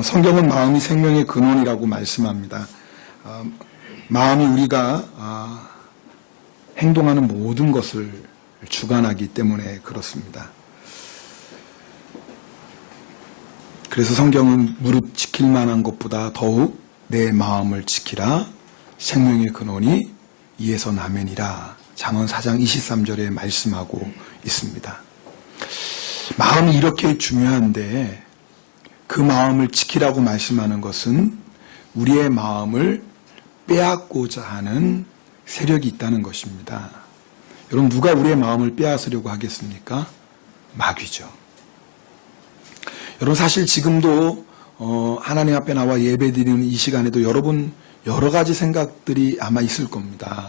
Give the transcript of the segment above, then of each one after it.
성경은 마음이 생명의 근원이라고 말씀합니다. 마음이 우리가 행동하는 모든 것을 주관하기 때문에 그렇습니다. 그래서 성경은 무릇 지킬 만한 것보다 더욱 내 마음을 지키라. 생명의 근원이 이에서 나면이라. 잠언 4장 23절에 말씀하고 있습니다. 마음이 이렇게 중요한데 그 마음을 지키라고 말씀하는 것은 우리의 마음을 빼앗고자 하는 세력이 있다는 것입니다. 여러분, 누가 우리의 마음을 빼앗으려고 하겠습니까? 마귀죠. 여러분, 사실 지금도 하나님 앞에 나와 예배드리는 이 시간에도 여러분 여러 가지 생각들이 아마 있을 겁니다.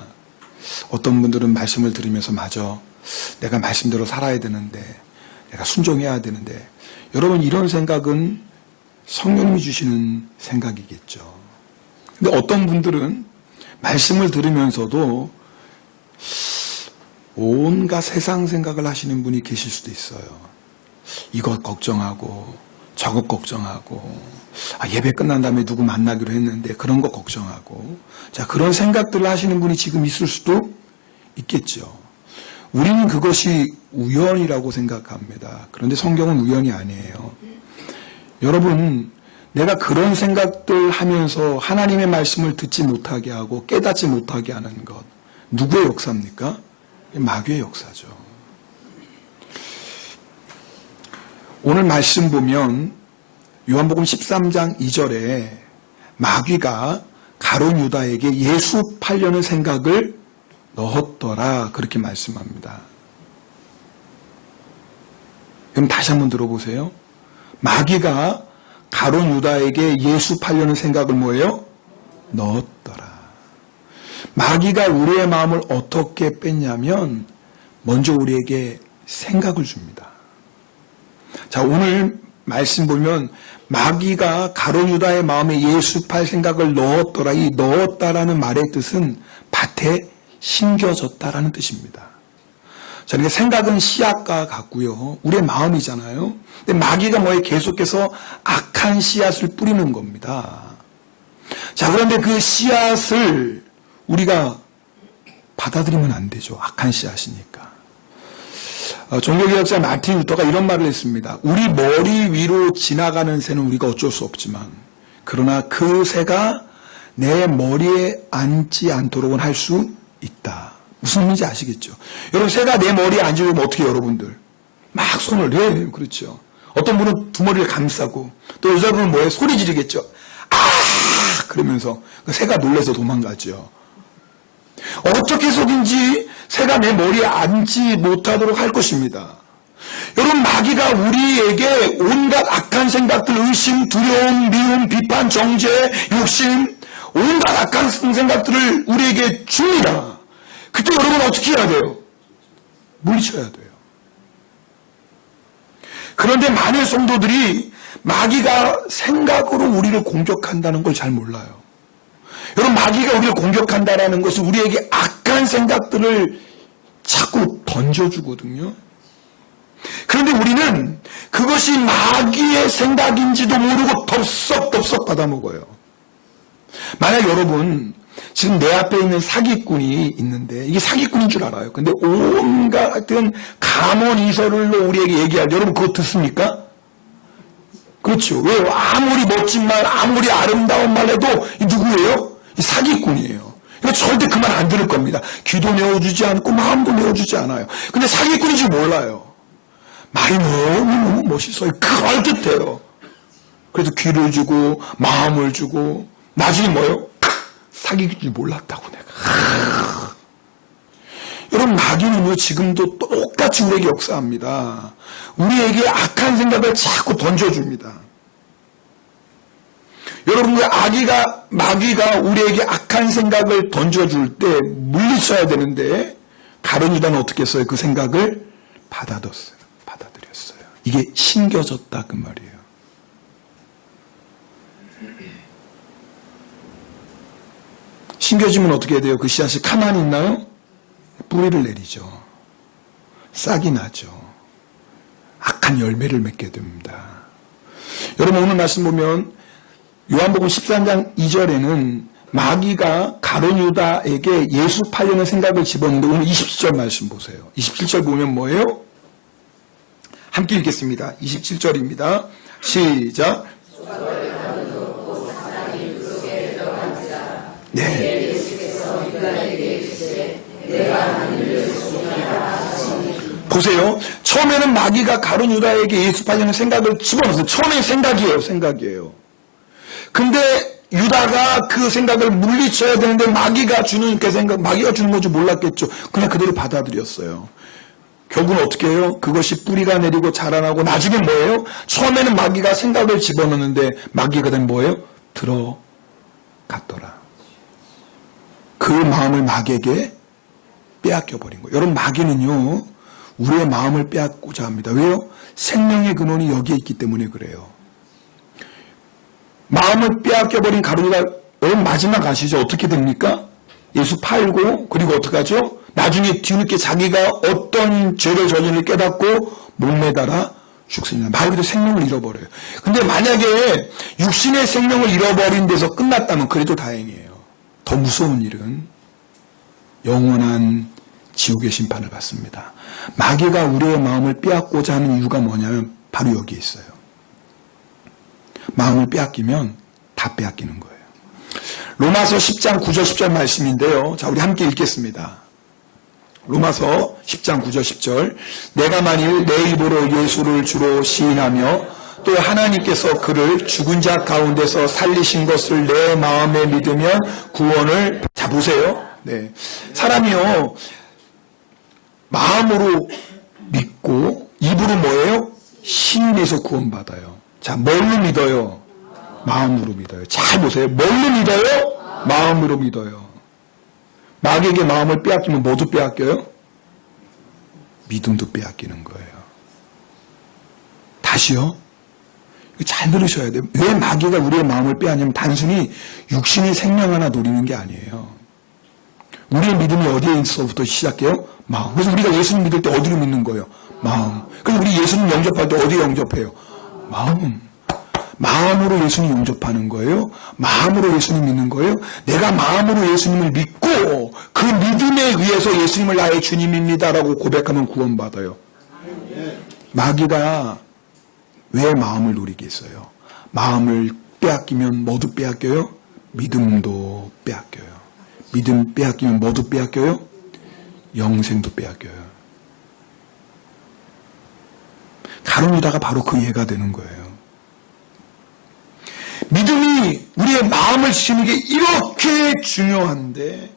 어떤 분들은 말씀을 들으면서 맞아, 내가 말씀대로 살아야 되는데, 내가 순종해야 되는데, 여러분 이런 생각은 성령님이 주시는 생각이겠죠. 근데 어떤 분들은 말씀을 들으면서도 온갖 세상 생각을 하시는 분이 계실 수도 있어요. 이것 걱정하고 저것 걱정하고, 예배 끝난 다음에 누구 만나기로 했는데 그런 거 걱정하고, 자, 그런 생각들을 하시는 분이 지금 있을 수도 있겠죠. 우리는 그것이 우연이라고 생각합니다. 그런데 성경은 우연이 아니에요. 여러분, 내가 그런 생각들 하면서 하나님의 말씀을 듣지 못하게 하고 깨닫지 못하게 하는 것, 누구의 역사입니까? 마귀의 역사죠. 오늘 말씀 보면 요한복음 13장 2절에 마귀가 가룟 유다에게 예수 팔려는 생각을 넣었더라, 그렇게 말씀합니다. 그럼 다시 한번 들어보세요. 마귀가 가룟 유다에게 예수 팔려는 생각을 뭐예요? 넣었더라. 마귀가 우리의 마음을 어떻게 뺐냐면 먼저 우리에게 생각을 줍니다. 자, 오늘 말씀 보면 마귀가 가룟 유다의 마음에 예수 팔 생각을 넣었더라. 이 넣었다라는 말의 뜻은 밭에 심겨졌다라는 뜻입니다. 자, 그러니까 생각은 씨앗과 같고요. 우리의 마음이잖아요. 근데 마귀가 뭐에 계속해서 악한 씨앗을 뿌리는 겁니다. 자, 그런데 그 씨앗을 우리가 받아들이면 안 되죠. 악한 씨앗이니까. 종교개혁자 마틴 루터가 이런 말을 했습니다. 우리 머리 위로 지나가는 새는 우리가 어쩔 수 없지만, 그러나 그 새가 내 머리에 앉지 않도록은 할 수 있다. 무슨 의미인지 아시겠죠? 여러분, 새가 내 머리에 앉으려면 어떻게 해요, 여러분들? 막 손을 내요. 그렇죠. 어떤 분은 두 머리를 감싸고, 또 여자분은 뭐예요? 소리 지르겠죠. 그러면서 그 새가 놀라서 도망가죠. 어떻게 해서든지 새가 내 머리에 앉지 못하도록 할 것입니다. 여러분, 마귀가 우리에게 온갖 악한 생각들, 의심, 두려움, 미움, 비판, 정죄, 욕심, 온갖 악한 생각들을 우리에게 줍니다. 그때 여러분 어떻게 해야 돼요? 물리쳐야 돼요. 그런데 많은 성도들이 마귀가 생각으로 우리를 공격한다는 걸 잘 몰라요. 여러분, 마귀가 우리를 공격한다는 것은 우리에게 악한 생각들을 자꾸 던져주거든요. 그런데 우리는 그것이 마귀의 생각인지도 모르고 덥석덥석 받아먹어요. 만약 여러분, 지금 내 앞에 있는 사기꾼이 있는데 이게 사기꾼인 줄 알아요. 근데 온갖 감언이설로 우리에게 얘기할 때 여러분 그거 듣습니까? 그렇죠. 왜요? 아무리 멋진 말, 아무리 아름다운 말 해도 이 누구예요? 이 사기꾼이에요. 그러니까 절대 그 말 안 들을 겁니다. 귀도 내어주지 않고 마음도 내어주지 않아요. 근데 사기꾼인지 몰라요. 말이 너무너무 멋있어요. 그럴듯해요. 그래서 귀를 주고 마음을 주고 나중에 뭐예요? 사기꾼인 줄 몰랐다고 내가. 여러분, 마귀는요 지금도 똑같이 우리에게 역사합니다. 우리에게 악한 생각을 자꾸 던져줍니다. 여러분, 마귀가 우리에게 악한 생각을 던져줄 때 물리쳐야 되는데 가룟 유다는 어떻게 했어요? 그 생각을 받아들였어요. 이게 심겨졌다 그 말이에요. 심겨지면 어떻게 돼요? 그 씨앗이 가만히 있나요? 뿌리를 내리죠. 싹이 나죠. 악한 열매를 맺게 됩니다. 여러분 오늘 말씀 보면 요한복음 13장 2절에는 마귀가 가룟 유다에게 예수 팔려는 생각을 집었는데 오늘 27절 말씀 보세요. 27절 보면 뭐예요? 함께 읽겠습니다. 27절입니다. 시작. 네. 보세요. 처음에는 마귀가 가룟 유다에게 예수 팔려는 생각을 집어넣었어요. 처음에 생각이에요. 근데 유다가 그 생각을 물리쳐야 되는데 마귀가 주는 그 생각, 마귀가 주는 건지 몰랐겠죠. 그냥 그대로 받아들였어요. 결국은 어떻게 해요? 그것이 뿌리가 내리고 자라나고 나중에 뭐예요? 처음에는 마귀가 생각을 집어넣는데 마귀가 된 뭐예요? 들어갔더라. 그 마음을 마귀에게 빼앗겨버린 거예요. 여러분 마귀는요. 우리의 마음을 빼앗고자 합니다. 왜요? 생명의 근원이 여기에 있기 때문에 그래요. 마음을 빼앗겨버린 가룟 유다 여러분 마지막 아시죠? 어떻게 됩니까? 예수 팔고 그리고 어떻게 하죠? 나중에 뒤늦게 자기가 어떤 죄를 저지를 깨닫고 목매달아 죽습니다. 말 그대로 생명을 잃어버려요. 근데 만약에 육신의 생명을 잃어버린 데서 끝났다면 그래도 다행이에요. 더 무서운 일은 영원한 지옥의 심판을 받습니다. 마귀가 우리의 마음을 빼앗고자 하는 이유가 뭐냐면 바로 여기에 있어요. 마음을 빼앗기면 다 빼앗기는 거예요. 로마서 10장 9절 10절 말씀인데요. 자, 우리 함께 읽겠습니다. 로마서 10장 9절 10절. 내가 만일 내 입으로 예수를 주로 시인하며 또 하나님께서 그를 죽은 자 가운데서 살리신 것을 내 마음에 믿으면 구원을 자 보세요. 네. 사람이요. 마음으로 믿고 입으로 뭐예요? 시인해서 구원받아요. 자, 뭘로 믿어요? 마음으로 믿어요. 잘 보세요. 뭘로 믿어요? 마음으로 믿어요. 마귀에게 마음을 빼앗기면 뭐도 빼앗겨요? 믿음도 빼앗기는 거예요. 다시요. 잘 들으셔야 돼요. 왜 마귀가 우리의 마음을 빼앗냐면 단순히 육신의 생명 하나 노리는 게 아니에요. 우리의 믿음이 어디에서부터 시작해요? 마음. 그래서 우리가 예수님 믿을 때 어디로 믿는 거예요? 마음. 그래서 우리 예수님 영접할 때 어디에 영접해요? 마음. 마음으로 예수님 영접하는 거예요. 마음으로 예수님 믿는 거예요. 내가 마음으로 예수님을 믿고 그 믿음에 의해서 예수님을 나의 주님입니다라고 고백하면 구원받아요. 마귀가 왜 마음을 노리겠어요? 마음을 빼앗기면 뭐도 빼앗겨요? 믿음도 빼앗겨요. 믿음 빼앗기면 뭐도 빼앗겨요? 영생도 빼앗겨요. 가룟 유다가 바로 그 예가 되는 거예요. 믿음이 우리의 마음을 지키는 게 이렇게 중요한데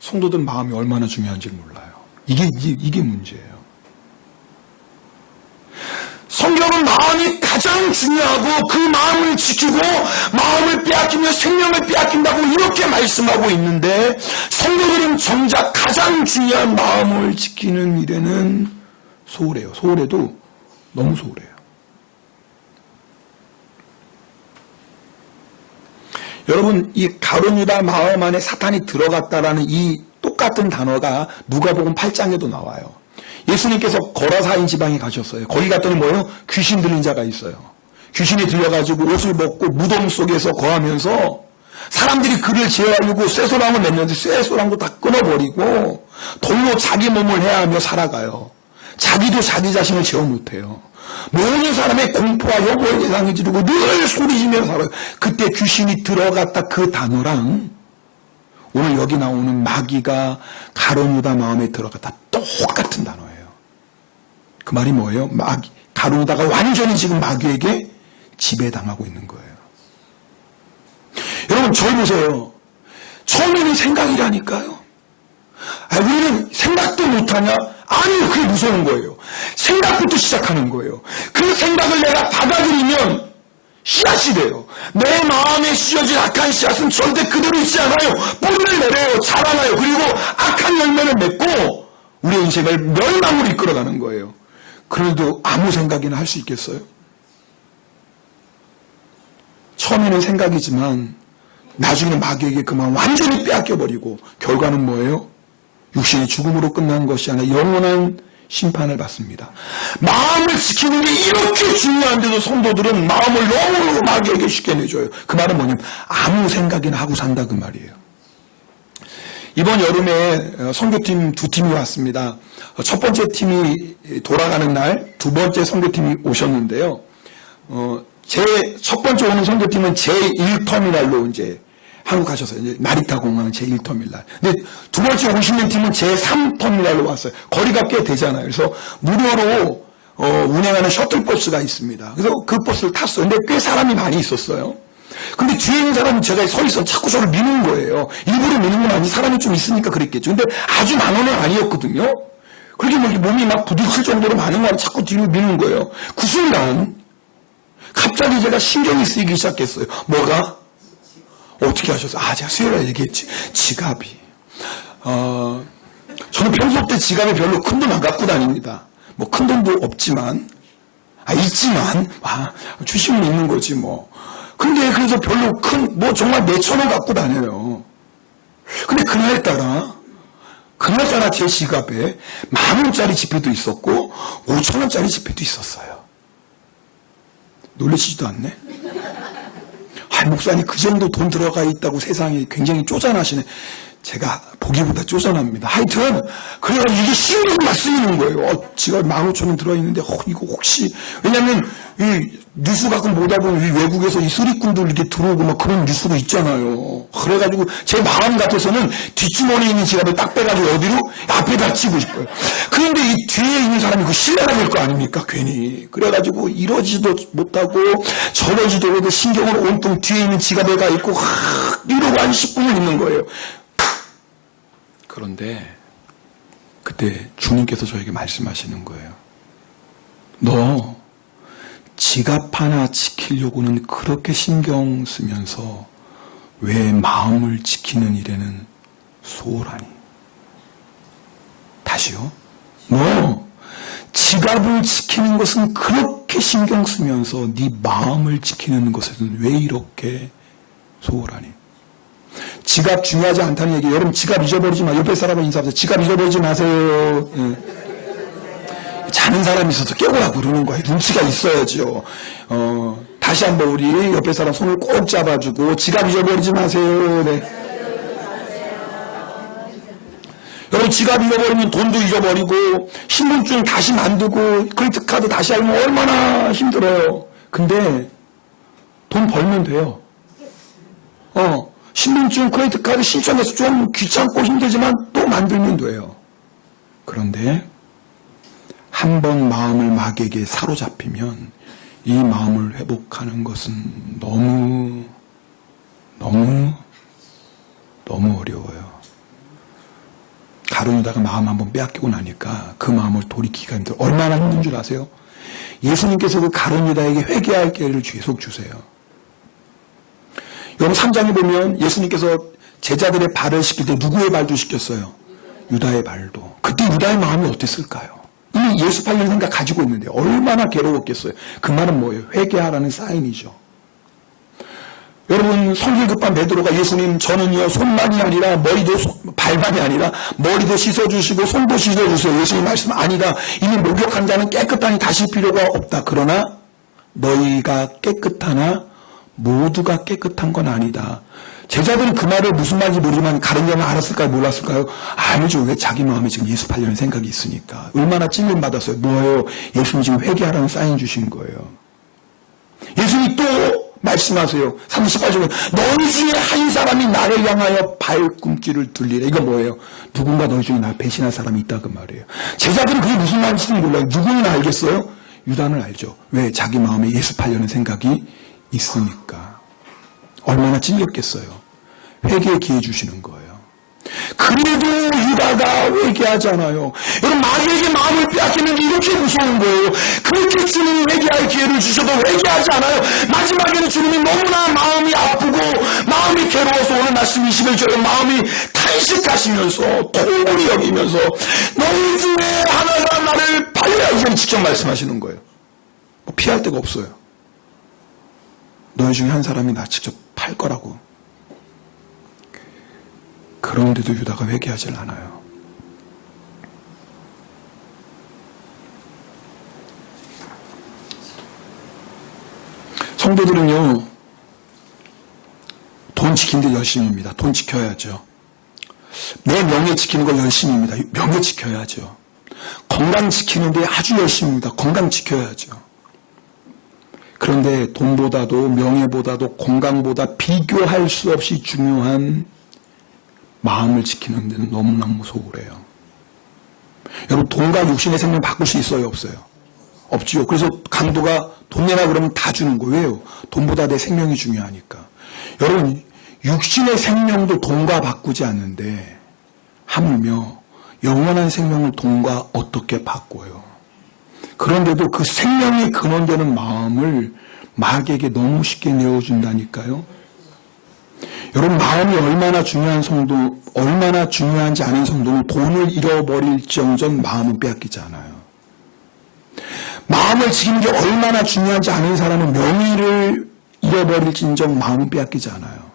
성도들 마음이 얼마나 중요한지 몰라요. 이게 문제예요. 성경은 마음이 가장 중요하고 그 마음을 지키고 마음을 빼앗기면 생명을 빼앗긴다고 이렇게 말씀하고 있는데 성도들은 정작 가장 중요한 마음을 지키는 일에는 소홀해요. 소홀해도 너무 소홀해요. 여러분 이 가룟 유다 마음 안에 사탄이 들어갔다라는 이 똑같은 단어가 누가복음 8장에도 나와요. 예수님께서 거라사인 지방에 가셨어요. 거기 갔더니 뭐예요? 귀신 들린 자가 있어요. 귀신이 들려가지고 옷을 벗고 무덤 속에서 거하면서 사람들이 그를 제어하려고 쇠소랑을 냈는데 쇠소랑도 다 끊어버리고 돌로 자기 몸을 해하며 살아가요. 자기도 자기 자신을 제어 못해요. 모든 사람의 공포와 혐오에 예상을 지르고 늘 소리지면서 살아요. 그때 귀신이 들어갔다 그 단어랑 오늘 여기 나오는 마귀가 가룟 유다 마음에 들어갔다 똑같은 단어예요. 그 말이 뭐예요? 가룟 유다가 완전히 지금 마귀에게 지배당하고 있는 거예요. 여러분 저희 보세요. 처음에는 생각이라니까요. 우리는 생각도 못하냐? 아니요. 그게 무서운 거예요. 생각부터 시작하는 거예요. 그 생각을 내가 받아들이면 씨앗이 돼요. 내 마음에 씌어진 악한 씨앗은 절대 그대로 있지 않아요. 뿌리를 내려요. 자라나요. 그리고 악한 열매를 맺고 우리의 인생을 멸망으로 이끌어가는 거예요. 그래도 아무 생각이나 할 수 있겠어요? 처음에는 생각이지만 나중에는 마귀에게 그 마음 완전히 빼앗겨버리고 결과는 뭐예요? 육신의 죽음으로 끝난 것이 아니라 영원한 심판을 받습니다. 마음을 지키는 게 이렇게 중요한데도 성도들은 마음을 너무 마귀에게 쉽게 내줘요. 그 말은 뭐냐면 아무 생각이나 하고 산다 그 말이에요. 이번 여름에 선교팀 두 팀이 왔습니다. 첫 번째 팀이 돌아가는 날, 두 번째 선교팀이 오셨는데요. 제 첫 번째 오는 선교팀은 제1터미널로 이제 한국 가셔서 이제 나리타 공항 제1터미널. 근데 두 번째 오시는 팀은 제3터미널로 왔어요. 거리가 꽤 되잖아요. 그래서 무료로 운행하는 셔틀버스가 있습니다. 그래서 그 버스를 탔어요. 근데 꽤 사람이 많이 있었어요. 근데 뒤에 있는 사람은 제가 서 있어 자꾸 저를 미는 거예요. 일부러 미는 건 아니, 사람이 좀 있으니까 그랬겠죠. 근데 아주 많은 아니었거든요. 그렇게 뭐 몸이 막 부딪힐 정도로 많은 거 아니, 자꾸 뒤로 미는 거예요. 그 순간 갑자기 제가 신경이 쓰이기 시작했어요. 뭐가? 어떻게 하셨어요? 제가 수요일에 얘기했지. 지갑이. 저는 평소 때 지갑에 별로 큰 돈 안 갖고 다닙니다. 뭐 큰 돈도 없지만, 있지만, 주시면 있는 거지 뭐. 근데 그래서 별로 뭐 정말 몇천 원 갖고 다녀요. 근데 그날따라 제 지갑에 10,000원짜리 지폐도 있었고, 5,000원짜리 지폐도 있었어요. 놀라시지도 않네? 목사님 그 정도 돈 들어가 있다고 세상에 굉장히 쪼잔하시네. 제가 보기보다 쪼잔합니다. 하여튼 그래가지고 이게 신경이 막 쓰이는 거예요. 지갑 15,000원 들어있는데 이거 혹시, 왜냐면 이 뉴스 가끔 보다 보면 이 외국에서 이 수리꾼들 이렇게 들어오고 막 그런 뉴스도 있잖아요. 그래가지고 제 마음 같아서는 뒷주머니에 있는 지갑을 딱 빼가지고 어디로? 앞에다 치고 싶어요. 그런데 이 뒤에 있는 사람이 그 신뢰가 될 거 아닙니까? 괜히. 그래가지고 이러지도 못하고 저러지도 못하고 신경을 온통 뒤에 있는 지갑에 가 있고 이러고 한 10분을 있는 거예요. 그런데 그때 주님께서 저에게 말씀하시는 거예요. 너 지갑 하나 지키려고는 그렇게 신경 쓰면서 왜 마음을 지키는 일에는 소홀하니? 다시요. 너 지갑을 지키는 것은 그렇게 신경 쓰면서 네 마음을 지키는 것에는 왜 이렇게 소홀하니? 지갑 중요하지 않다는 얘기. 여러분 지갑 잊어버리지 마. 옆에 사람을 인사하세요. 지갑 잊어버리지 마세요. 자는 사람이 있어서 깨우라고 그러는 거예요. 눈치가 있어야죠. 다시 한번 우리 옆에 사람 손을 꼭 잡아주고 지갑 잊어버리지 마세요. 네. 여러분 지갑 잊어버리면 돈도 잊어버리고 신분증 다시 만들고 크레디트카드 다시 하면 얼마나 힘들어요. 근데 돈 벌면 돼요. 신분증 크레디트카드 신청해서 좀 귀찮고 힘들지만 또 만들면 돼요. 그런데 한번 마음을 마귀에게 사로잡히면 이 마음을 회복하는 것은 너무 어려워요. 가룟 유다가 마음 한번 빼앗기고 나니까 그 마음을 돌이키기가 힘들어요. 얼마나 힘든 줄 아세요? 예수님께서 그 가룟 유다에게 회개할 기회를 계속 주세요. 여러분 3장에 보면 예수님께서 제자들의 발을 씻길 때 누구의 발도 씻겼어요? 유다의 발도. 그때 유다의 마음이 어땠을까요? 이미 예수 팔려는 생각 가지고 있는데 얼마나 괴로웠겠어요. 그 말은 뭐예요? 회개하라는 사인이죠. 여러분 성질 급한 베드로가 예수님 저는요 손만이 아니라 발만이 아니라 머리도 씻어주시고 손도 씻어주세요. 예수님 말씀 아니다. 이미 목욕한 자는 깨끗하니 다실 필요가 없다. 그러나 너희가 깨끗하나 모두가 깨끗한 건 아니다. 제자들은 그 말을 무슨 말인지 모르지만 가룟 유다는 알았을까요? 몰랐을까요? 알죠. 왜 자기 마음에 지금 예수 팔려는 생각이 있으니까. 얼마나 찔림 받았어요. 뭐예요? 예수님 지금 회개하라는 사인 주신 거예요. 예수님이 또 말씀하세요. 38절에 너희 중에 한 사람이 나를 향하여 발꿈치를 들리래. 이거 뭐예요? 누군가 너희 중에 나 배신할 사람이 있다 그 말이에요. 제자들은 그게 무슨 말인지는 몰라요. 누구는 알겠어요? 유다는 알죠. 왜? 자기 마음에 예수 팔려는 생각이 있으니까. 얼마나 찔렸겠어요. 회개의 기회 주시는 거예요. 그래도 유다가 회개하잖아요. 여러분 마귀에게 마음을 빼앗기는 게 이렇게 무서운 거예요. 그렇게 주님이 회개할 기회를 주셔도 회개하지 않아요. 마지막에는 주님이 너무나 마음이 아프고 마음이 괴로워서 오늘 말씀 21절에 마음이 탄식하시면서 통분이 여기면서 너희 중에 하나가 나를 팔려야 이제 직접 말씀하시는 거예요. 뭐 피할 데가 없어요. 너희 중에 한 사람이 나 직접 팔 거라고. 그런데도 유다가 회개하질 않아요. 성도들은요, 돈 지키는데 열심입니다. 돈 지켜야죠. 내 명예 지키는 거 열심입니다. 명예 지켜야죠. 건강 지키는데 아주 열심입니다. 건강 지켜야죠. 그런데 돈보다도 명예보다도 건강보다 비교할 수 없이 중요한 마음을 지키는 데는 너무너무 소홀해요. 여러분, 돈과 육신의 생명 바꿀 수 있어요, 없어요? 없지요. 그래서 강도가 돈 내라 그러면 다 주는 거예요. 왜요? 돈보다 내 생명이 중요하니까. 여러분, 육신의 생명도 돈과 바꾸지 않는데 하물며 영원한 생명을 돈과 어떻게 바꿔요? 그런데도 그 생명의 근원되는 마음을 마귀에게 너무 쉽게 내어준다니까요. 여러분, 마음이 얼마나 중요한 성도, 얼마나 중요한지 아는 성도는 돈을 잃어버릴지언정 마음은 빼앗기지 않아요. 마음을 지키는 게 얼마나 중요한지 아는 사람은 명예를 잃어버릴지언정 마음은 빼앗기지 않아요.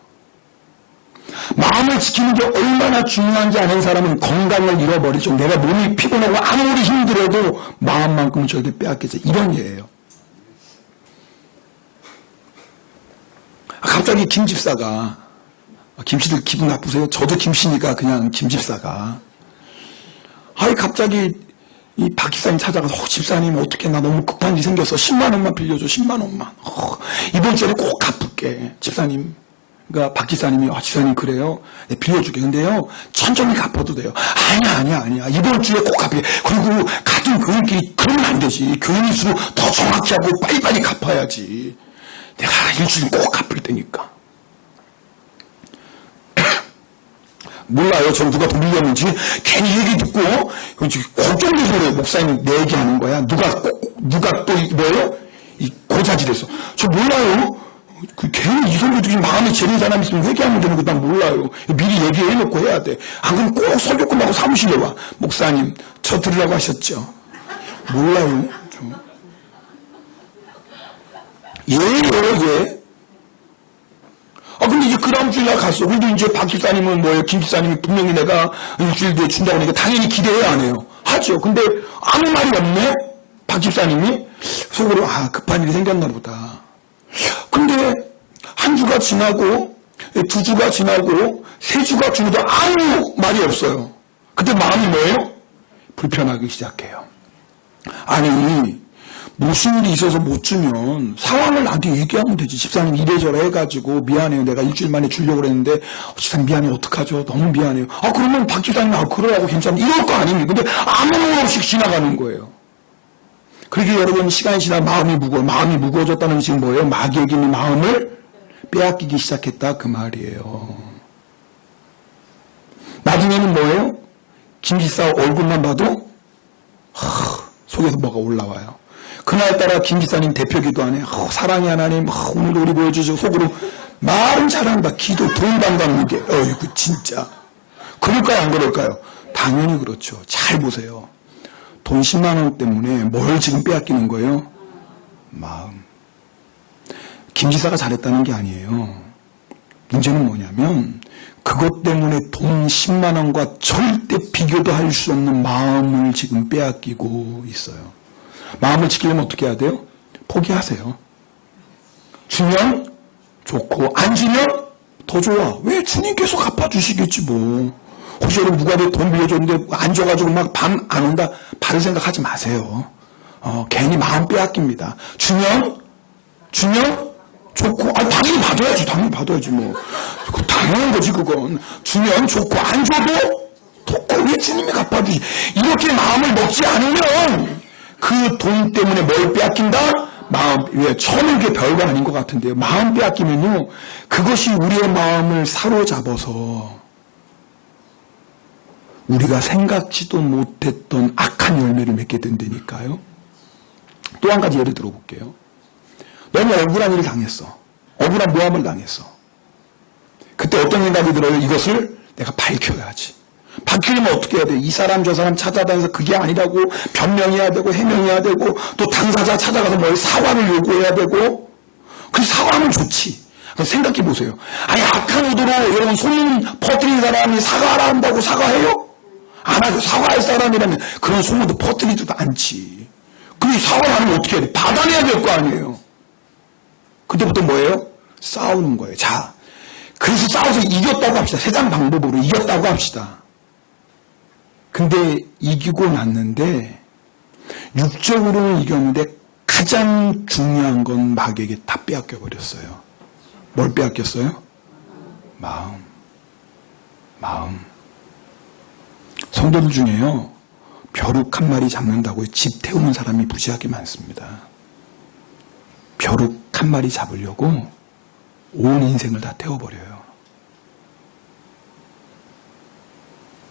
마음을 지키는 게 얼마나 중요한지 아는 사람은 건강을 잃어버리죠. 내가 몸이 피곤하고 아무리 힘들어도 마음만큼은 절대 빼앗기지. 이런 예예요. 갑자기 김 집사가, 김씨들 기분 나쁘세요? 저도 김씨니까 그냥 김 집사가, 갑자기 이 박 기사님 찾아가서, 집사님 어떻게 나 너무 급한 일이 생겼어. 10만 원만 빌려줘. 10만 원만. 이번 주에 꼭 갚을게. 집사님. 그러니까 박 기사님이, 집사님 그래요? 네, 빌려줄게. 근데요, 천천히 갚아도 돼요. 아니야. 이번 주에 꼭 갚게. 그리고 같은 교인끼리 그러면 안 되지. 교인일수록 더 정확히 하고 빨리빨리 갚아야지. 내가 일주일 꼭 갚을 테니까. 몰라요. 전 누가 돈 빌렸는지. 괜히 얘기 듣고 걱정돼서 그래요. 목사님 내 얘기하는 거야. 누가 또 뭐예요? 이 고자질해서. 저 몰라요. 괜히 이 설교 듣기 마음에 재는 사람 있으면 회개하면 되는 거 난 몰라요. 미리 얘기해놓고 해야 돼. 안 그러면 꼭 설교 끝나고 사무실에 와. 목사님 저 들으라고 하셨죠? 몰라요. 예. 근데 이제 그 다음 주에 나 갔어. 근데 이제 박 기사님은 뭐예요? 김 기사님이 분명히 내가 일주일 뒤에 준다고 하니까 당연히 기대해야 안 해요. 하죠. 근데 아무 말이 없네? 박 기사님이 속으로, 급한 일이 생겼나 보다. 근데 한 주가 지나고, 두 주가 지나고, 세 주가 지나도 아무 말이 없어요. 그때 마음이 뭐예요? 불편하기 시작해요. 아니, 무슨 일이 있어서 못 주면 상황을 나한테 얘기하면 되지. 집사님 이래저래 해가지고 미안해요. 내가 일주일 만에 주려고 그랬는데 집사님 미안해요. 어떡하죠? 너무 미안해요. 그러면 박 집사님 그러라고 괜찮아. 이럴 거 아닙니까? 근데 아무 말 없이 지나가는 거예요. 그러게 여러분 시간이 지나 마음이 무거워졌다는 게 지금 뭐예요? 마귀에게 이 마음을 빼앗기기 시작했다 그 말이에요. 나중에는 뭐예요? 김 지사 얼굴만 봐도 속에서 뭐가 올라와요. 그날따라 김 지사님 대표기도 하네. 사랑의 하나님 오늘도 우리 보여주시고 속으로 말은 잘한다. 기도 돈방방 무게. 어이구 진짜. 그럴까요 안 그럴까요? 당연히 그렇죠. 잘 보세요. 돈 10만 원 때문에 뭘 지금 빼앗기는 거예요? 마음. 김 지사가 잘했다는 게 아니에요. 문제는 뭐냐면 그것 때문에 돈 10만 원과 절대 비교도 할 수 없는 마음을 지금 빼앗기고 있어요. 마음을 지키려면 어떻게 해야 돼요? 포기하세요. 주면 좋고 안 주면 더 좋아. 왜? 주님께서 갚아주시겠지 뭐. 혹시 여러분 누가 내 돈 빌려줬는데 안 줘가지고 막 밤 안 온다 받을 생각하지 마세요. 괜히 마음 빼앗깁니다. 주면 좋고 당연히 받아야지 뭐. 당연한 거지 그건. 주면 좋고 안 줘도 좋고 왜 주님이 갚아주시. 이렇게 마음을 먹지 않으면 그 돈 때문에 뭘 빼앗긴다? 마음. 왜? 처음에 그게 별거 아닌 것 같은데요. 마음 빼앗기면요 그것이 우리의 마음을 사로잡아서 우리가 생각지도 못했던 악한 열매를 맺게 된다니까요. 또 한 가지 예를 들어볼게요. 너무 억울한 일을 당했어. 억울한 모함을 당했어. 그때 어떤 생각이 들어요? 이것을 내가 밝혀야지. 밝히려면 어떻게 해야 돼? 이 사람 저 사람 찾아다니면서 그게 아니라고 변명해야 되고 해명해야 되고 또 당사자 찾아가서 뭘 사과를 요구해야 되고. 그 사과하면 좋지. 생각해 보세요. 악한 의도로 여러분 소문 퍼뜨린 사람이 사과하라 한다고 사과해요? 안 하고 사과할 사람이라면 그런 소문도 퍼뜨리지도 않지. 근데 사과하면 어떻게 해야 돼? 받아내야 될 거 아니에요. 그때부터 뭐예요? 싸우는 거예요. 자, 그래서 싸워서 이겼다고 합시다. 세상 방법으로 이겼다고 합시다. 근데 이기고 났는데 육적으로는 이겼는데 가장 중요한 건 마귀에게 다 빼앗겨 버렸어요. 뭘 빼앗겼어요? 마음. 성도들 중에요, 벼룩 한 마리 잡는다고 집 태우는 사람이 무지하게 많습니다. 벼룩 한 마리 잡으려고 온 인생을 다 태워버려요.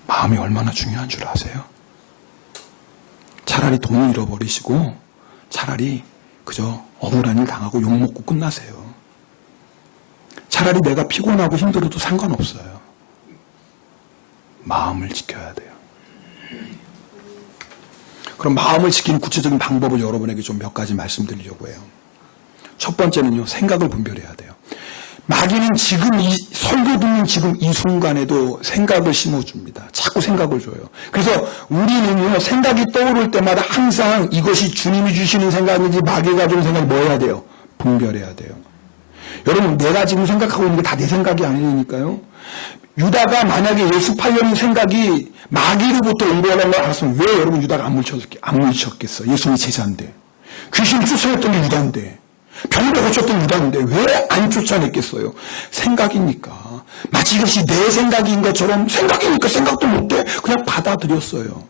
마음이 얼마나 중요한 줄 아세요? 차라리 돈을 잃어버리시고 차라리 그저 억울한 일 당하고 욕먹고 끝나세요. 차라리 내가 피곤하고 힘들어도 상관없어요. 마음을 지켜야 돼요. 그럼 마음을 지키는 구체적인 방법을 여러분에게 좀 몇 가지 말씀드리려고 해요. 첫 번째는요, 생각을 분별해야 돼요. 마귀는 지금 이 설교 듣는 지금 이 순간에도 생각을 심어줍니다. 자꾸 생각을 줘요. 그래서 우리는요, 생각이 떠오를 때마다 항상 이것이 주님이 주시는 생각인지 마귀가 주는 생각이 뭐 해야 돼요? 분별해야 돼요. 여러분, 내가 지금 생각하고 있는 게 다 내 생각이 아니니까요. 유다가 만약에 예수 팔려는 생각이 마귀로부터 온 거라는 걸 알았으면 왜 여러분 유다가 안 물리쳤겠어? 예수님이 제자인데. 귀신을 쫓아냈던 게 유다인데. 병을 고쳤던 유다인데 왜 안 쫓아냈겠어요? 생각이니까. 마치 이것이 내 생각인 것처럼 생각이니까 생각도 못해. 그냥 받아들였어요.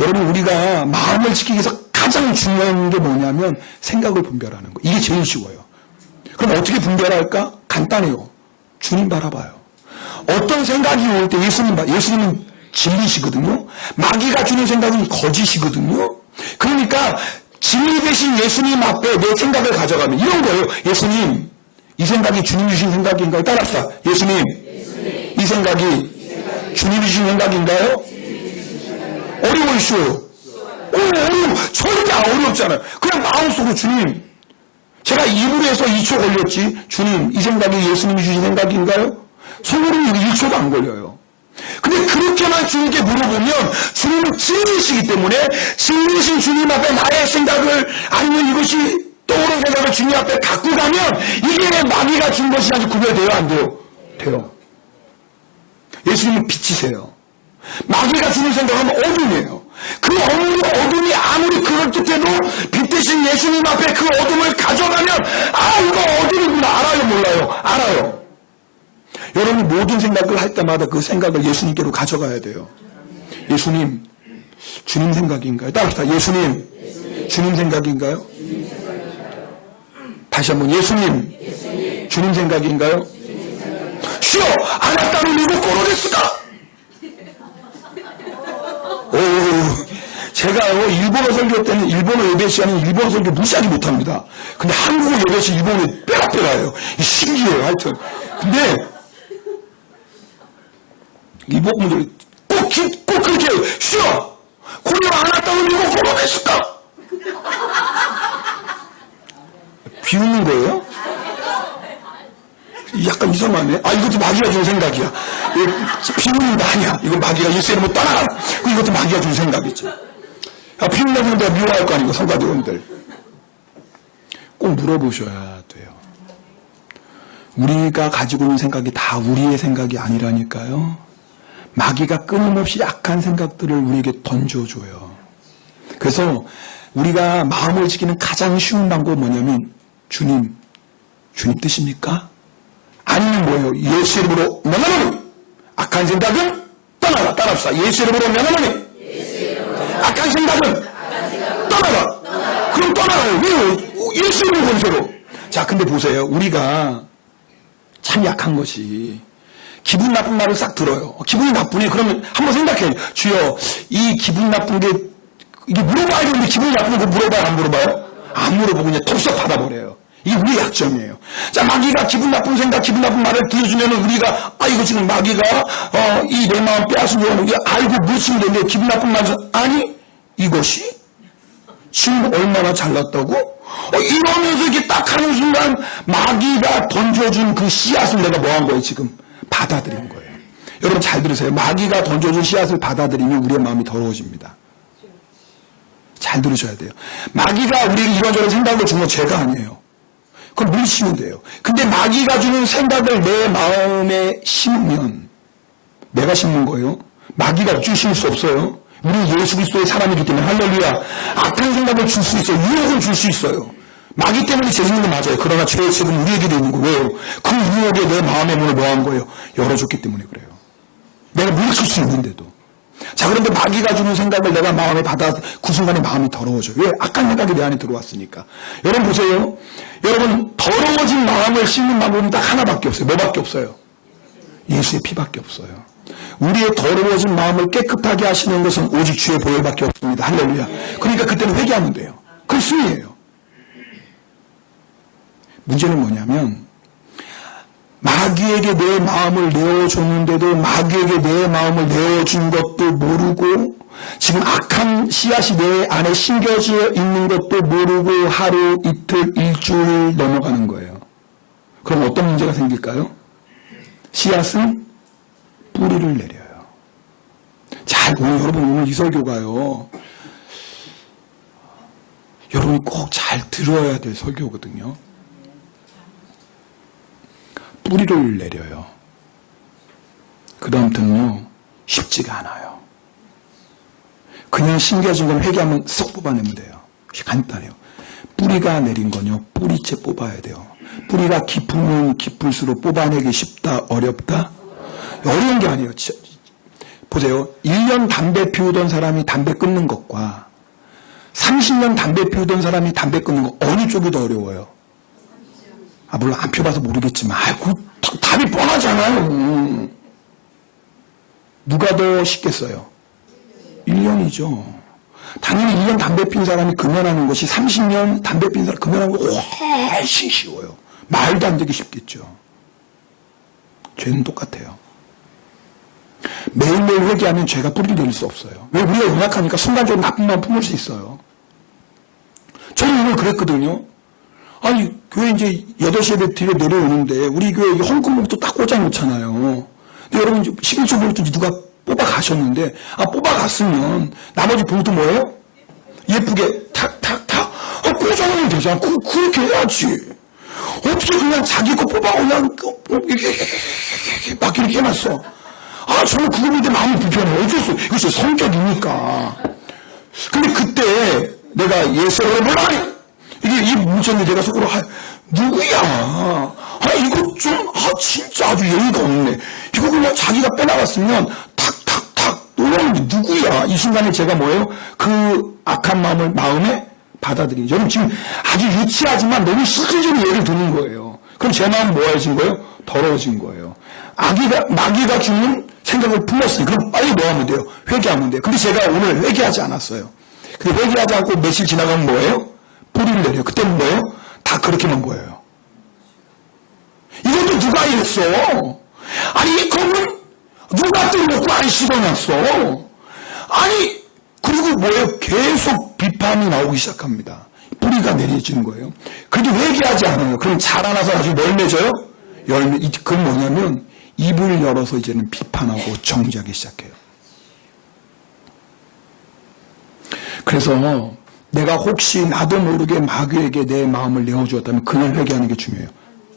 여러분, 우리가 마음을 지키기 위해서 가장 중요한 게 뭐냐면 생각을 분별하는 거. 이게 제일 쉬워요. 그럼 어떻게 분별할까? 간단해요. 주님 바라봐요. 어떤 생각이 올 때 예수님은 진리시거든요. 마귀가 주는 생각은 거짓이거든요. 그러니까 진리 대신 예수님 앞에 내 생각을 가져가면 이런 거예요. 예수님, 이 생각이 주님 주신 생각인가요? 따라합시다. 예수님, 이 생각이 주님이 주신 생각인가요? 어려워요, 쉬워요? 어려워. 절대 어렵잖아요. 그냥 마음속으로 주님, 제가 입으로 해서 2초 걸렸지. 주님, 이 생각이 예수님이 주신 생각인가요? 속으로는 1초도 안 걸려요. 근데 그렇게만 주님께 물어보면 주님은 진리시기 때문에 진리신 주님 앞에 나의 생각을 아니면 이것이 떠오른 생각을 주님 앞에 갖고 가면 이게 마귀가 준 것이 아주 구별돼요? 안 돼요? 돼요. 예수님은 빛이세요. 마귀가 주는 생각은 어둠이에요. 그 어둠이 아무리 그럴듯해도 빛 대신 예수님 앞에 그 어둠을 가져가면 이거 어둠이구나. 알아요? 몰라요? 알아요. 여러분이 모든 생각을 할 때마다 그 생각을 예수님께로 가져가야 돼요. 예수님, 주님 생각인가요? 따라합시다. 예수님, 주님 생각인가요? 다시 한번 예수님, 주님 생각인가요? 쉬어! 아나따는 이고 꼬로데스다! 제가요, 일본어 설교 때는 일본어 예배 시간에 일본어 설교 무시하지 못합니다. 근데 한국어 예배 시 일본어 빼라빼라예요. 신기해요, 하여튼. 근데 일본 분들이 꼭 그렇게 해요. 쉬어! 고려 안 왔다고 이거 고로됐을까? 비웃는 거예요? 약간 이상하네. 이것도 마귀가 준 생각이야. 비웃는 거 아니야. 이건 마귀가 예수 이름으로 떠나가. 이것도 마귀가 준 생각이지. 비웃는 거 미워할 거 아니고, 성가대원들. 꼭 물어보셔야 돼요. 우리가 가지고 있는 생각이 다 우리의 생각이 아니라니까요. 마귀가 끊임없이 약한 생각들을 우리에게 던져줘요. 그래서 우리가 마음을 지키는 가장 쉬운 방법은 뭐냐면 주님 뜻입니까? 아니면 뭐예요? 예수 이름으로 명하노니 악한 생각은 떠나라. 따라합시다. 예수 이름으로 명하노니 악한 생각은 떠나라. 그럼 떠나라요. 왜요? 예수 이름 권세로. 자, 근데 보세요. 우리가 참 약한 것이 기분 나쁜 말을 싹 들어요. 기분이 나쁘네. 그러면 한번 생각해요. 주여, 이 기분 나쁜 게 이게 물어봐야 되는데 기분이 나쁜 거 물어봐요? 안 물어봐요? 안 물어보고 그냥 덥석 받아버려요. 이게 우리의 약점이에요. 자, 마귀가 기분 나쁜 생각, 기분 나쁜 말을 들어주면 우리가 이거 지금 마귀가 이 내 마음 빼앗으려고 이게 알고 무시면 되는데 기분 나쁜 말을 아니 이것이 지금 얼마나 잘났다고? 이러면서 이렇게 딱 하는 순간 마귀가 던져준 그 씨앗을 내가 뭐 한 거예요 지금? 받아들인 거예요. 여러분 잘 들으세요. 마귀가 던져준 씨앗을 받아들이면 우리의 마음이 더러워집니다. 잘 들으셔야 돼요. 마귀가 우리에게 이런저런 생각을 준 건 죄가 아니에요. 그걸 물리치면 돼요. 근데 마귀가 주는 생각을 내 마음에 심으면 내가 심는 거예요. 마귀가 주실 수 없어요. 우리 예수 그리스도의 사람이기 때문에 할렐루야. 악한 생각을 줄 수 있어요. 유혹을 줄 수 있어요. 마귀 때문에 죄 짓는 거 맞아요. 그러나 죄의 책은 우리에게도 있는 거예요. 왜요? 그 유혹에 내 마음의 문을 뭐한 거예요? 열어줬기 때문에 그래요. 내가 물리칠 수 있는데도. 자, 그런데 마귀가 주는 생각을 내가 마음에 받아 그 순간에 마음이 더러워져요. 왜? 악한 생각이 내 안에 들어왔으니까. 여러분 보세요. 여러분 더러워진 마음을 씻는 방법은 딱 하나밖에 없어요. 뭐밖에 없어요? 예수의 피밖에 없어요. 우리의 더러워진 마음을 깨끗하게 하시는 것은 오직 주의 보혈밖에 없습니다. 할렐루야. 그러니까 그때는 회개하면 돼요. 그게 승리예요. 문제는 뭐냐면 마귀에게 내 마음을 내어줬는데도 마귀에게 내 마음을 내어준 것도 모르고 지금 악한 씨앗이 내 안에 심겨져 있는 것도 모르고 하루, 이틀, 일주일 넘어가는 거예요. 그럼 어떤 문제가 생길까요? 씨앗은 뿌리를 내려요. 여러분 오늘 이 설교가요. 여러분이 꼭 잘 들어야 될 설교거든요. 뿌리를 내려요. 그 다음부터는요, 쉽지가 않아요. 그냥 심겨진 건 회개하면 쏙 뽑아내면 돼요. 간단해요. 뿌리가 내린 건요, 뿌리채 뽑아야 돼요. 뿌리가 깊으면 깊을수록 뽑아내기 쉽다, 어렵다? 어려운 게 아니에요. 보세요. 1년 담배 피우던 사람이 담배 끊는 것과 30년 담배 피우던 사람이 담배 끊는 거 어느 쪽이 더 어려워요? 물론 안 펴봐서 모르겠지만, 답이 뻔하잖아요. 누가 더 쉽겠어요? 1년이죠. 당연히 1년 담배 핀 사람이 금연하는 것이 30년 담배 핀 사람이 금연하는 거 훨씬 쉬워요. 말도 안 되게 쉽겠죠. 죄는 똑같아요. 매일매일 회개하면 죄가 뿌리를 내릴 수 없어요. 왜? 우리가 연약하니까 순간적으로 나쁜 마음 품을 수 있어요. 저는 오늘 그랬거든요. 아니, 교회 이제 8시 예배 드려 내려오는데, 우리 교회 헌금목도 딱 꽂아놓잖아요. 근데 여러분, 11조 봉투 누가 뽑아가셨는데, 뽑아갔으면, 나머지 봉투 뭐예요? 예쁘게, 탁탁탁, 꽂아놓으면 되잖아. 그렇게 해야지. 어떻게 그냥 자기 거 뽑아, 그냥, 막 이렇게 해놨어. 저는 그거 보는데 마음이 불편해. 어쩔 수, 이것이 성격이니까. 근데 그때, 내가 예수를 몰라! 이 문제인데 내가 속으로, 누구야? 이거 좀, 진짜 아주 예의가 없네. 이거 그냥 자기가 빼나갔으면, 탁탁탁, 놀라는데 누구야? 이 순간에 제가 뭐예요? 그 악한 마음을 마음에 받아들이죠. 여러분 지금 아주 유치하지만 너무 실질적인 예를 드는 거예요. 그럼 제 마음은 뭐해진 거예요? 더러워진 거예요. 마귀가 주는 생각을 품었으니, 그럼 빨리 뭐 하면 돼요? 회개하면 돼요. 근데 제가 오늘 회개하지 않았어요. 근데 회개하지 않고 며칠 지나가면 뭐예요? 뿌리를 내려. 그때는 뭐예요? 다 그렇게만 보여요. 이것도 누가 이랬어? 아니, 이 검은 누가 뜯어놓고 안 씹어놨어? 아니, 그리고 뭐예요? 계속 비판이 나오기 시작합니다. 뿌리가 내려지는 거예요. 그래도 회개하지 않아요. 그럼 자라나서 아주 뭘 맺어요? 열매. 그건 뭐냐면, 입을 열어서 이제는 비판하고 정죄하기 시작해요. 그래서, 내가 혹시 나도 모르게 마귀에게 내 마음을 내어주었다면 그날 회개하는 게 중요해요.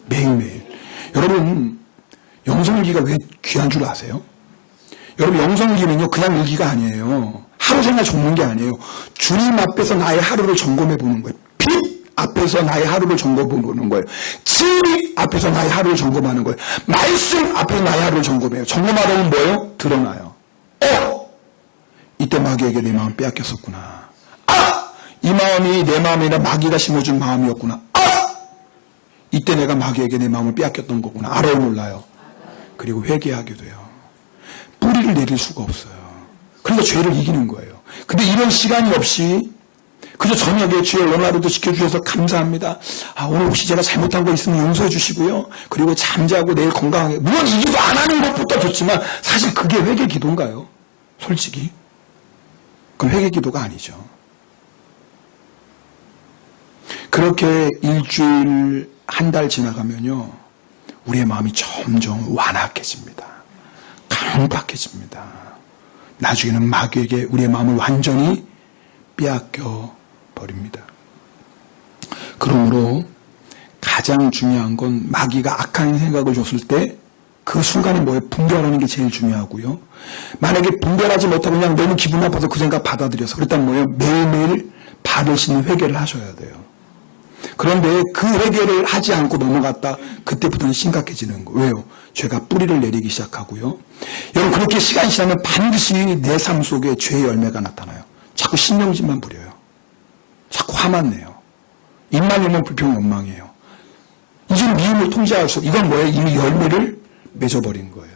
매일매일. 여러분, 영성일기가 왜 귀한 줄 아세요? 여러분, 영성일기는요, 그냥 일기가 아니에요. 하루 생활 적는 게 아니에요. 주님 앞에서 나의 하루를 점검해 보는 거예요. 빛 앞에서 나의 하루를 점검해 보는 거예요. 진리 앞에서 나의 하루를 점검하는 거예요. 말씀 앞에서 나의 하루를 점검해요. 점검하다 보면 뭐예요? 드러나요. 이때 마귀에게 내 마음 빼앗겼었구나. 이 마음이 내 마음이 아니라 마귀가 심어준 마음이었구나. 이때 내가 마귀에게 내 마음을 빼앗겼던 거구나. 알아요, 몰라요? 그리고 회개하게 돼요. 뿌리를 내릴 수가 없어요. 그러니까 죄를 이기는 거예요. 근데 이런 시간이 없이 그저 저녁에 주의 원하루도 지켜주셔서 감사합니다. 오늘 혹시 제가 잘못한 거 있으면 용서해 주시고요. 그리고 잠자고 내일 건강하게. 물론 이 기도 안 하는 것보다 좋지만 사실 그게 회개 기도인가요? 솔직히. 그건 회개 기도가 아니죠. 그렇게 일주일, 한 달 지나가면요, 우리의 마음이 점점 완악해집니다. 강박해집니다. 나중에는 마귀에게 우리의 마음을 완전히 빼앗겨 버립니다. 그러므로 가장 중요한 건 마귀가 악한 생각을 줬을 때 그 순간에 뭐예요? 분별하는 게 제일 중요하고요. 만약에 분별하지 못하고 그냥 너무 기분 나빠서 그 생각 받아들여서 그랬다면 뭐예요? 매일매일 발을 씻는 회개를 하셔야 돼요. 그런데 그 회개를 하지 않고 넘어갔다 그때부터는 심각해지는 거예요. 왜요? 죄가 뿌리를 내리기 시작하고요. 여러분 그렇게 시간이 지나면 반드시 내 삶 속에 죄의 열매가 나타나요. 자꾸 신경질만 부려요. 자꾸 화만 내요. 입만 열면 불평 원망해요. 이제는 미움을 통제할 수 없어요. 이건 뭐예요? 이미 열매를 맺어버린 거예요.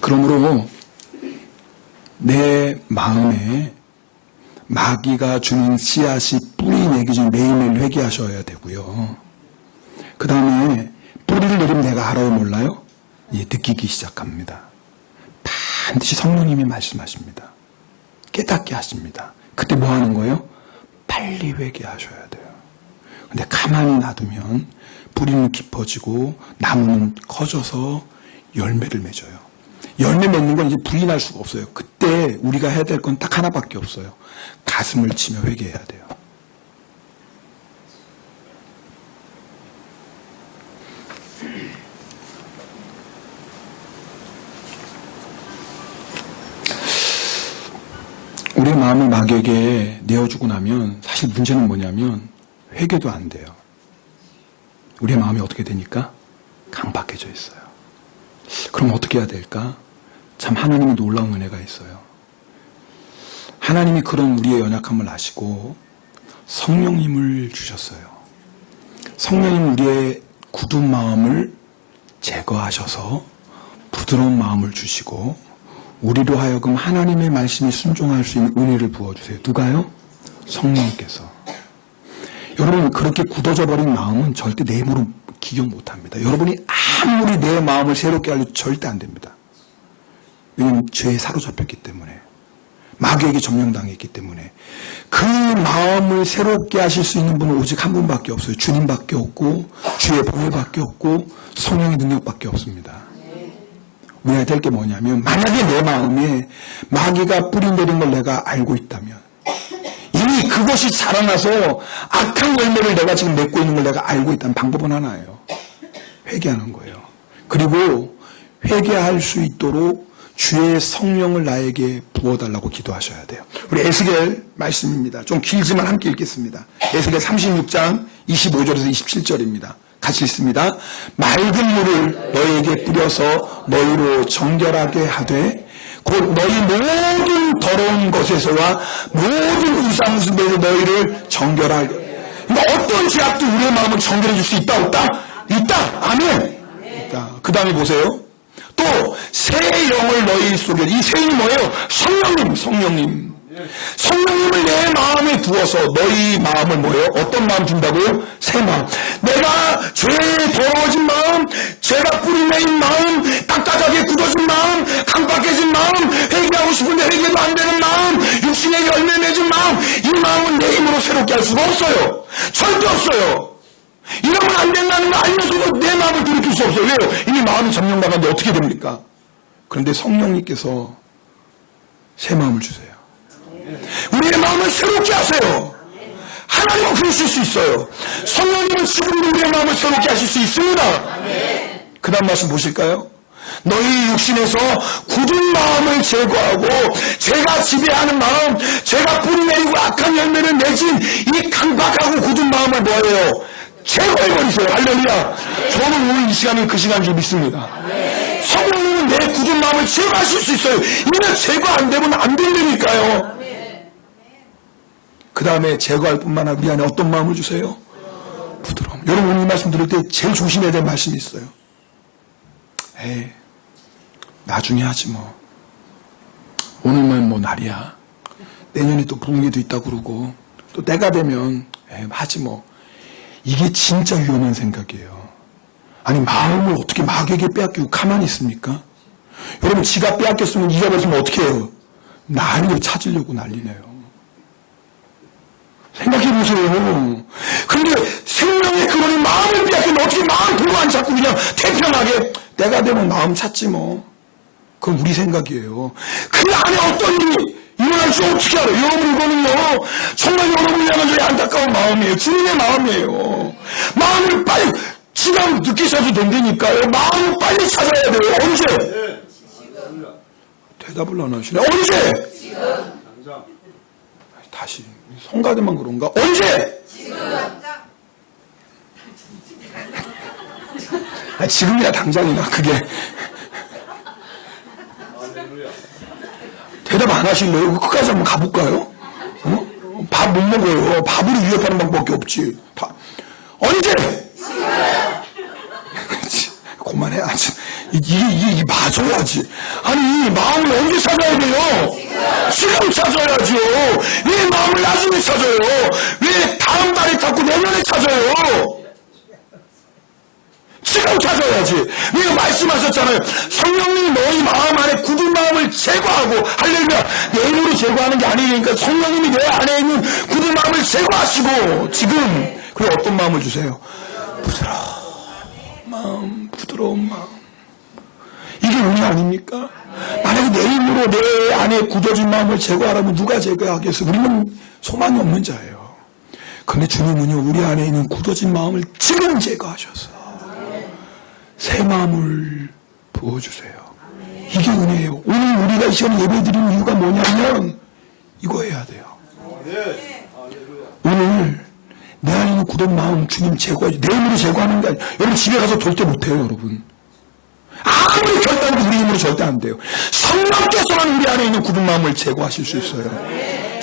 그러므로 내 마음에 마귀가 주는 씨앗이 뿌리 내기 전에 매일매일 회개하셔야 되고요. 그 다음에 뿌리를 내리면 내가 알아요 몰라요? 예, 느끼기 시작합니다. 반드시 성령님이 말씀하십니다. 깨닫게 하십니다. 그때 뭐 하는 거예요? 빨리 회개하셔야 돼요. 근데 가만히 놔두면 뿌리는 깊어지고 나무는 커져서 열매를 맺어요. 열매 맺는 건 이제 부인할 수가 없어요. 그때 우리가 해야 될 건 딱 하나밖에 없어요. 가슴을 치며 회개해야 돼요. 우리의 마음을 마귀에게 내어주고 나면 사실 문제는 뭐냐면 회개도 안 돼요. 우리의 마음이 어떻게 되니까? 강박해져 있어요. 그럼 어떻게 해야 될까? 참 하나님의 놀라운 은혜가 있어요. 하나님이 그런 우리의 연약함을 아시고 성령님을 주셨어요. 성령님 우리의 굳은 마음을 제거하셔서 부드러운 마음을 주시고 우리로 하여금 하나님의 말씀에 순종할 수 있는 은혜를 부어주세요. 누가요? 성령께서. 여러분 그렇게 굳어져 버린 마음은 절대 내 힘으로 기억 못합니다. 여러분이 아무리 내 마음을 새롭게 하려도 절대 안 됩니다. 왜냐하면 죄에 사로잡혔기 때문에 마귀에게 점령당했기 때문에 그 마음을 새롭게 하실 수 있는 분은 오직 한 분밖에 없어요. 주님밖에 없고 주의 보혈밖에 없고 성령의 능력밖에 없습니다. 우리가 될 게 뭐냐면 만약에 내 마음에 마귀가 뿌리 내린 걸 내가 알고 있다면 이미 그것이 자라나서 악한 열매를 내가 지금 맺고 있는 걸 내가 알고 있다면 방법은 하나예요. 회개하는 거예요. 그리고 회개할 수 있도록 주의 성령을 나에게 부어달라고 기도하셔야 돼요. 우리 에스겔 말씀입니다. 좀 길지만 함께 읽겠습니다. 에스겔 36장 25절에서 27절입니다. 같이 읽습니다. 맑은 물을 너희에게 뿌려서 너희로 정결하게 하되 곧 너희 모든 더러운 것에서와 모든 우상숭배에서 너희를 정결하게. 그러니까 어떤 죄악도 우리의 마음을 정결해 줄 수 있다 없다? 있다. 아멘. 있다. 그 다음에 보세요. 또 새 영을 너희 속에. 이 새 영이 뭐예요? 성령님. 성령님을 내 마음에 두어서 너희 마음을 뭐예요? 어떤 마음 둔다고요? 새 마음. 내가 죄에 더러워진 마음, 죄가 뿌리내린 마음, 딱딱하게 굳어진 마음, 강박해진 마음, 회개하고 싶은데 회개도 안 되는 마음, 육신의 열매 맺은 마음, 이 마음은 내 힘으로 새롭게 할 수가 없어요. 절대 없어요. 이러면 안 된다는 거 알면서도 내 마음을 돌이킬 수 없어요. 왜요? 이미 마음이 점령당한데 어떻게 됩니까? 그런데 성령님께서 새 마음을 주세요. 우리의 마음을 새롭게 하세요. 하나님은 그러실 수 있어요. 성령님은 지금도 우리의 마음을 새롭게 하실 수 있습니다. 그 다음 말씀 보실까요? 너희 육신에서 굳은 마음을 제거하고 죄가 지배하는 마음, 죄가 뿌리내리고 악한 열매를 맺은 이 강박하고 굳은 마음을 뭐예요? 제거해버리세요. 할렐루야. 저는 오늘 이 시간이 그 시간인 줄 믿습니다. 성령님은 내 굳은 마음을 제거하실 수 있어요. 이게 제거 안 되면 안 된다니까요. 그 다음에 제거할 뿐만 아니라 우리 안에 어떤 마음을 주세요? 부드러움. 여러분 오늘 이 말씀 들을 때 제일 조심해야 될 말씀이 있어요. 에이, 나중에 하지 뭐. 오늘만 뭐 날이야. 내년에 또 부흥회도 있다고 그러고 또 때가 되면 하지 뭐. 이게 진짜 위험한 생각이에요. 아니 마음을 어떻게 마귀에게 빼앗기고 가만히 있습니까? 여러분 지가 빼앗겼으면 잊어버렸으면 어떻게 해요? 난리를 찾으려고 난리네요. 생각해보세요. 근데 생명의 근원이 마음을 빼앗기면 어떻게 마음 보고 안 찾고 그냥 태평하게 때가 되면 마음 찾지 뭐. 그건 우리 생각이에요. 그 안에 어떤 일이 일어날 수 어떻게 알아요? 여러분, 이거는요, 정말 여러분을 향한 저의 안타까운 마음이에요. 주님의 마음이에요. 마음을 빨리, 시간 늦게 찾아도 된다니까요. 마음을 빨리 찾아야 돼요. 언제? 대답을 안 하시네. 언제? 다시, 성가대만 그런가? 언제? 지금이야 당장이나 그게. 대답 안 하실래요? 끝까지 한번 가볼까요? 어? 밥 못 먹어요. 밥으로 위협하는 방법밖에 없지. 언제? 그만해. 이게 맞아야지. 아니, 마음을 언제 찾아야 돼요? 지금 찾아야죠. 왜 마음을 나중에 찾아요? 왜 다음 달에 찾고 내년에 찾아요? 지금 찾아야지. 왜 말씀하셨잖아요. 성령님이 너희 마음 안에 굳은 마음을 제거하고, 할렐루야. 내 힘으로 제거하는 게 아니니까 성령님이 내 안에 있는 굳은 마음을 제거하시고, 지금, 그리고 어떤 마음을 주세요? 부드러운 마음. 이게 은혜 아닙니까? 만약에 내 힘으로 내 안에 굳어진 마음을 제거하라면 누가 제거하겠어요? 우리는 소망이 없는 자예요. 그런데 주님은요, 우리 안에 있는 굳어진 마음을 지금 제거하셔서 새 마음을 부어주세요. 이게 은혜예요. 오늘 우리가 이 시간에 예배드리는 이유가 뭐냐면 이거 해야 돼요. 오늘 내 안에 있는 굳은 마음 주님 제거해. 내 힘으로 제거하는 게 아니에요. 여러분 집에 가서 절대 못해요. 여러분 아무리 결단해도 우리 힘으로 절대 안 돼요. 성령께서만 우리 안에 있는 굳은 마음을 제거하실 수 있어요.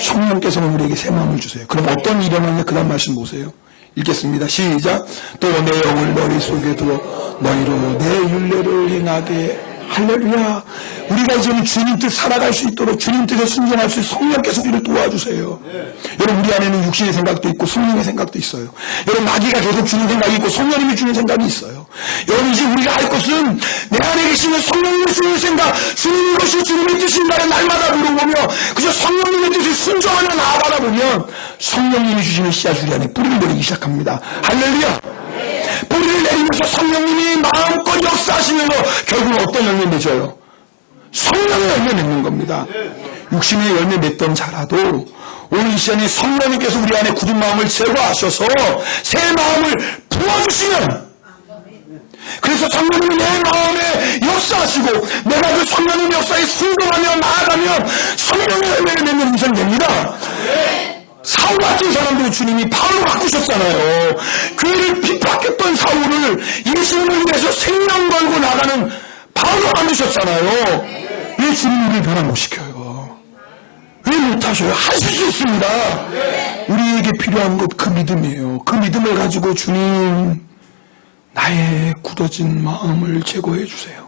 성령께서는 우리에게 새 마음을 주세요. 그럼 어떤 일이 일어나냐? 그 다음 말씀 보세요. 읽겠습니다. 시작. 또 내 영을 너희 속에 두어 너희로 내 율례를 행하게. 할렐루야. 우리가 이제는 주님 뜻 살아갈 수 있도록 주님 뜻에 순종할 수 있도록 성령께서 우리를 도와주세요. 여러분 우리 안에는 육신의 생각도 있고 성령의 생각도 있어요. 여러분 마귀가 계속 주는 생각이 있고 성령님이 주는 생각이 있어요. 여러분 이제 우리가 알 것은 내 안에 계시는 성령님이 주는 생각, 주님 이것이 주님의 뜻인가를 날마다 물어보며 그저 성령님의 뜻을 순종하며 나아가다 보면 성령님이 주시는 씨앗 우리 안에 뿌리를 내리기 시작합니다. 할렐루야. 뿌리를 내리면서 성령님이 마음껏 역사하시면서 결국은 어떤 열매 맺어요? 성령의 열매 맺는 겁니다. 육신의 열매 맺던 자라도 오늘 이 시간에 성령님께서 우리 안에 굳은 마음을 제거하셔서 새 마음을 부어주시면, 그래서 성령님이 내 마음에 역사하시고 내가 그 성령님 역사에 순종하며 나아가면 성령의 열매를 맺는 인생이 됩니다. 사울 같은 사람들을 주님이 바울로 바꾸셨잖아요. 교회를 핍박했던 사울을 예수님을 위해서 생명 걸고 나가는 바울로 만드셨잖아요. 왜 주님이 우리를 변화 못 시켜요? 왜 못하셔요? 하실 수 있습니다. 우리에게 필요한 것 그 믿음이에요. 그 믿음을 가지고 주님 나의 굳어진 마음을 제거해 주세요.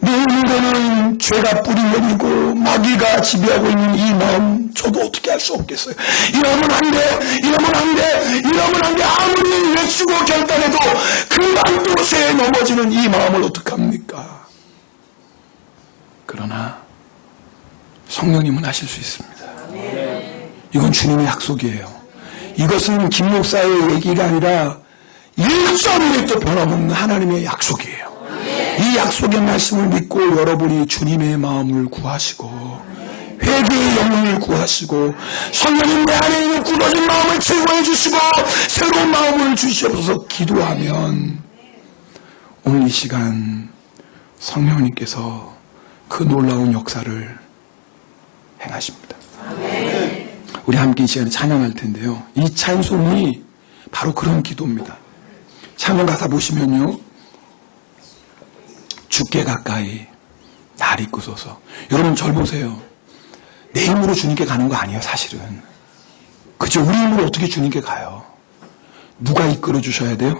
내 인간은 죄가 뿌리 내리고 마귀가 지배하고 있는 이 마음 저도 어떻게 할 수 없겠어요. 이러면 안 돼, 이러면 안 돼, 이러면 안 돼. 아무리 외치고 결단해도 금방 또 죄에 넘어지는 이 마음을 어떡합니까? 그러나 성령님은 하실 수 있습니다. 이건 주님의 약속이에요. 이것은 김 목사의 얘기가 아니라 1.1도 변함없는 하나님의 약속이에요. 이 약속의 말씀을 믿고 여러분이 주님의 마음을 구하시고 회개의 영혼을 구하시고 성령님 내 안에 있는 굳어진 마음을 제거해 주시고 새로운 마음을 주시옵소서 기도하면 오늘 이 시간 성령님께서 그 놀라운 역사를 행하십니다. 우리 함께 이 시간에 찬양할 텐데요. 이 찬송이 바로 그런 기도입니다. 찬양 가사 보시면요. 죽게 가까이 날 이끄소서. 여러분 절 보세요. 내 힘으로 주님께 가는 거 아니에요. 사실은 그죠? 우리 힘으로 어떻게 주님께 가요? 누가 이끌어 주셔야 돼요?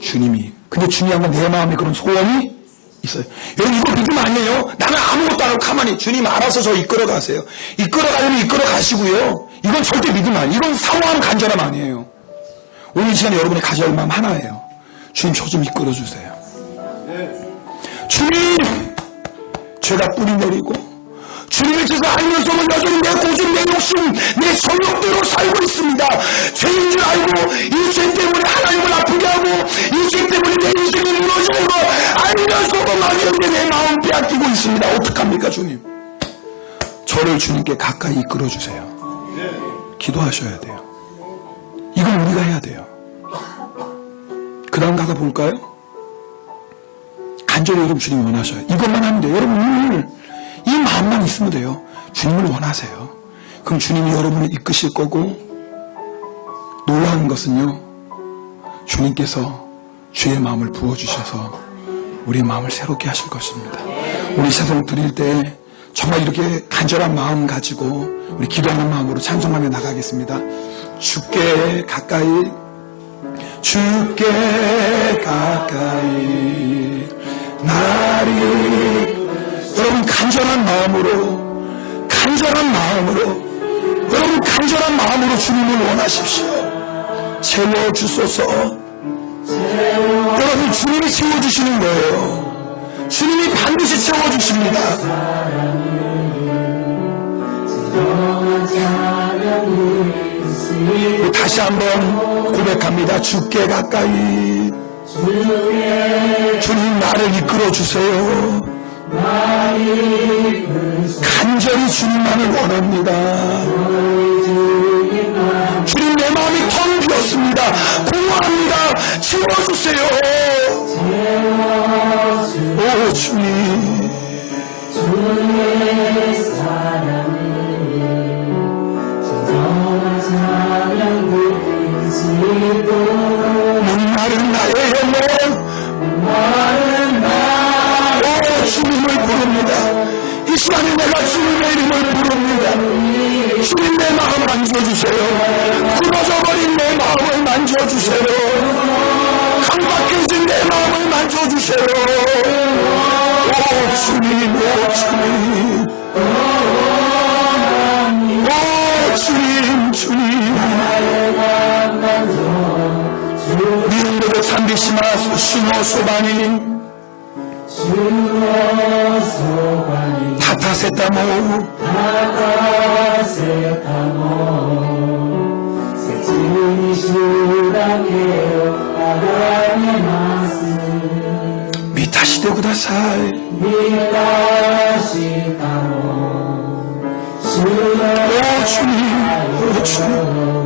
주님이. 근데 중요한 건 내 마음에 그런 소원이 있어요. 여러분 이거 믿음 아니에요? 나는 아무것도 안 하고 가만히 주님 알아서 저 이끌어 가세요. 이끌어 가려면 이끌어 가시고요. 이건 절대 믿음 아니에요. 이건 사모함 간절함 아니에요. 오늘 이 시간에 여러분이 가져야 할 마음 하나예요. 주님 저 좀 이끌어 주세요. 주님, 죄가 뿌리 내리고 주님의 뜻을 알면서도 여전히 내 고집, 내 욕심, 내 정욕대로 살고 있습니다. 죄인 줄 알고 이 죄 때문에 하나님을 아프게 하고 이 죄 때문에 내 인생이 무너지는 거 알면서도 마귀에게 내 마음 빼앗기고 있습니다. 어떡합니까 주님? 저를 주님께 가까이 이끌어 주세요. 기도하셔야 돼요. 이건 우리가 해야 돼요. 그 다음 가가 볼까요? 간절히 여러분 주님이 원하셔요. 이것만 하면 돼요. 여러분 오늘 이 마음만 있으면 돼요. 주님을 원하세요. 그럼 주님이 여러분을 이끄실 거고, 놀라운 것은요, 주님께서 주의 마음을 부어주셔서 우리의 마음을 새롭게 하실 것입니다. 우리 찬송 드릴 때 정말 이렇게 간절한 마음 가지고 우리 기도하는 마음으로 찬송하며 나가겠습니다. 주께 가까이, 주께 가까이 나리. 여러분 간절한 마음으로 여러분 간절한 마음으로 주님을 원하십시오. 채워주소서. 여러분 주님이 채워주시는 거예요. 주님이 반드시 채워주십니다. 다시 한번 고백합니다. 주께 가까이, 주님 나를 이끌어주세요. 간절히 주님만을 원합니다. 주님 내 마음이 텅 비었습니다. 공허합니다. 채워주세요. 오 주님, 목마른 나의 영혼, 오 주님을 부릅니다. 이 시간에 내가 주님의 이름을 부릅니다. 주님 내 마음 만져주세요. 굶어져버린 내 마음을 만져주세요. 강박해진 내 마음을 만져주세요. 오 주님, 오 주님, 오 주님, 주님. 미움으로 삼비시마스 시노소바니 타타세타모 미타시대 구다사이. 오 주님, 오 주님.